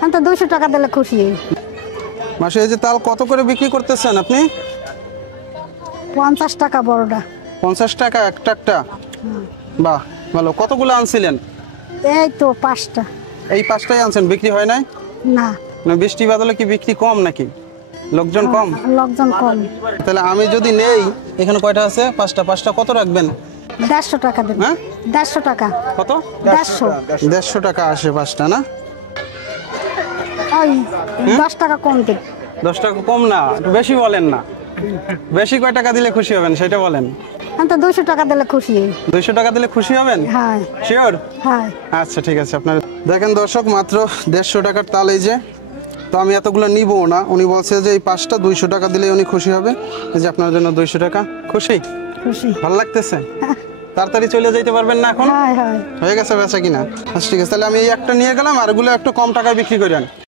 আমি তো 200 টাকা দিলে খুশি হই। মাসে এই যে তাল কত করে বিক্রি করতেছেন আপনি? 50 টাকা বড়টা। 50 টাকা একটা একটা? বাহ ভালো। কতগুলো আনছিলেন? এই তো 5টা। এই 5টাই আনছেন, বিক্রি হয় নাই? না, না বৃষ্টি বাদলে কি বিক্রি কম নাকি? লোকজন কম? লোকজন কম। তাহলে আমি যদি নেই, এখানে কয়টা আছে? 5টা। 5টা কত রাখবেন? 150 টাকা দেন। হ্যাঁ 150 টাকা। কত? 150। 150 টাকা আসে 5টা না? ওই 10 টাকা কম দেন। 10 টাকা কম না, একটু বেশি বলেন না। বেশি কয় টাকা দিলে খুশি হবেন সেটা বলেন। আমি তো 200 টাকা দিলে খুশি হই। 200 টাকা দিলে খুশি হবেন? হ্যাঁ শিওর? হ্যাঁ। আচ্ছা ঠিক আছে। আপনার দেখেন দর্শক, মাত্র 150 টাকার তাল এই যে। তো আমি এতগুলো নিবো না, উনি বলছে যে এই 5টা 200 টাকা দিলে উনি খুশি হবে। এই যে আপনার জন্য 200 টাকা। খুশি? খুশি। ভালো লাগতেছে? তাড়াতাড়ি চলে যাইতে পারবেন না এখন? হ্যাঁ হ্যাঁ। হয়ে গেছে বেচা কিনা? আচ্ছা ঠিক আছে, তাহলে আমি এই একটা নিয়ে গেলাম, আর এগুলো একটু কম টাকায় বিক্রি করেন।